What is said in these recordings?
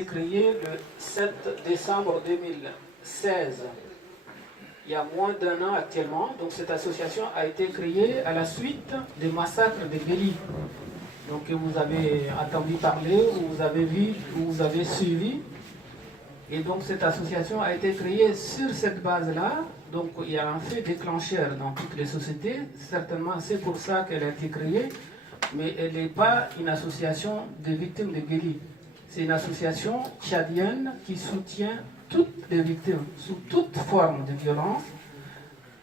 Créé le 7 décembre 2016, il y a moins d'un an actuellement. Donc cette association a été créée à la suite des massacres de Guéli. Donc vous avez entendu parler, ou vous avez vu, ou vous avez suivi. Et donc cette association a été créée sur cette base-là. Donc il y a un fait déclencheur dans toutes les sociétés. Certainement c'est pour ça qu'elle a été créée, mais elle n'est pas une association de victimes de Guéli. C'est une association tchadienne qui soutient toutes les victimes sous toute forme de violence.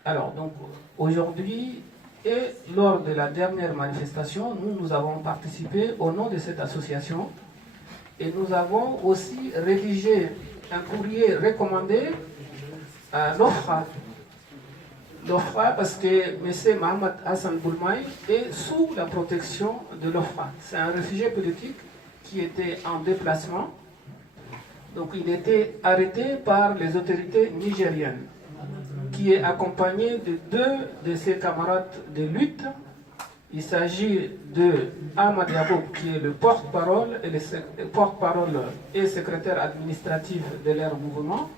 Alors, donc, aujourd'hui et lors de la dernière manifestation, nous avons participé au nom de cette association et nous avons aussi rédigé un courrier recommandé à l'OFRA. L'OFRA, parce que M. Mohamed Hassan Boulmaï est sous la protection de l'OFRA. C'est un réfugié politique qui était en déplacement. Donc il était arrêté par les autorités nigériennes, qui est accompagné de deux de ses camarades de lutte. Il s'agit de Ahmad Yacoub, qui est le porte-parole et secrétaire administratif de leur mouvement,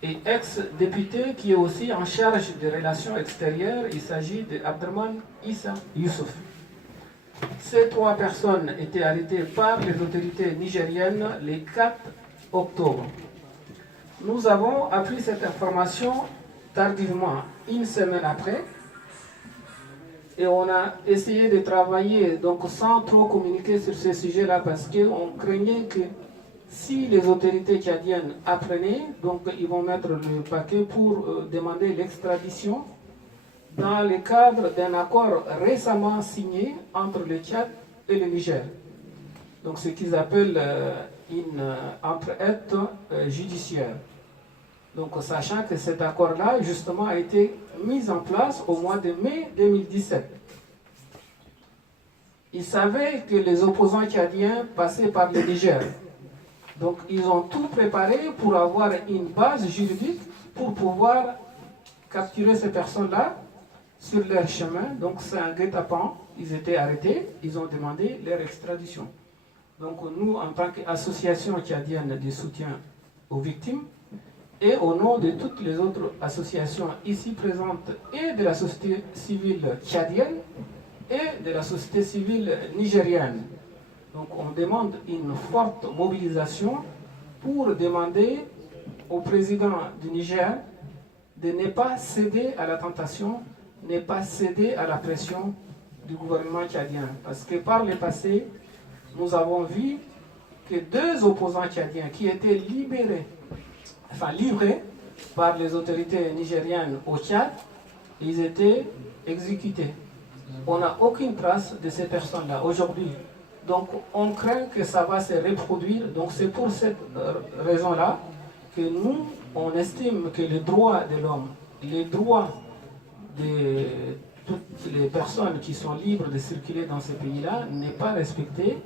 et ex-député qui est aussi en charge des relations extérieures. Il s'agit de Abdraman Issa Youssouf. Ces trois personnes étaient arrêtées par les autorités nigériennes le 4 octobre. Nous avons appris cette information tardivement, une semaine après, et on a essayé de travailler donc sans trop communiquer sur ces sujets-là, parce qu'on craignait que si les autorités tchadiennes apprenaient, donc ils vont mettre le paquet pour demander l'extradition dans le cadre d'un accord récemment signé entre le Tchad et le Niger. Donc ce qu'ils appellent une entraide judiciaire. Donc sachant que cet accord-là, justement, a été mis en place au mois de mai 2017. Ils savaient que les opposants tchadiens passaient par le Niger. Donc ils ont tout préparé pour avoir une base juridique pour pouvoir capturer ces personnes-là sur leur chemin. Donc c'est un guet-apens. Ils étaient arrêtés, ils ont demandé leur extradition. Donc nous, en tant qu'association tchadienne de soutien aux victimes, et au nom de toutes les autres associations ici présentes, et de la société civile tchadienne, et de la société civile nigérienne, donc on demande une forte mobilisation pour demander au président du Niger de ne pas céder à la tentation, ne pas céder à la pression du gouvernement tchadien. Parce que par le passé, nous avons vu que deux opposants tchadiens qui étaient livrés par les autorités nigériennes au Tchad, ils étaient exécutés. On n'a aucune trace de ces personnes-là aujourd'hui. Donc on craint que ça va se reproduire. Donc c'est pour cette raison-là que nous, on estime que les droits de l'homme, les droits de toutes les personnes qui sont libres de circuler dans ces pays-là n'est pas respecté.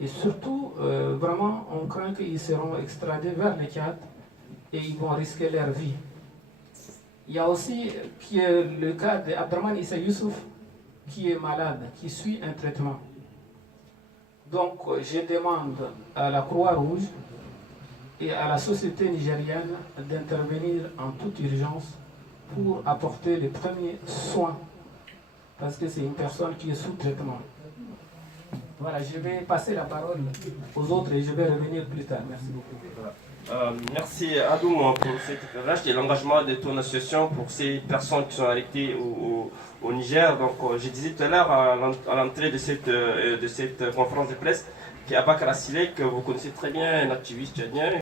Et surtout, vraiment, on craint qu'ils seront extradés vers le Tchad et ils vont risquer leur vie. Il y a aussi le cas d'Abdraman Issa Youssouf qui est malade, qui suit un traitement. Donc je demande à la Croix-Rouge et à la société nigérienne d'intervenir en toute urgence pour apporter les premiers soins, parce que c'est une personne qui est sous traitement. Voilà, je vais passer la parole aux autres et je vais revenir plus tard. Merci beaucoup. Merci Adoum pour cet éclairage et l'engagement de ton association pour ces personnes qui sont arrêtées au Niger. Donc, je disais tout à l'heure à l'entrée de cette conférence de presse qu'Abakar Assilek, que vous connaissez très bien, un activiste tchadien.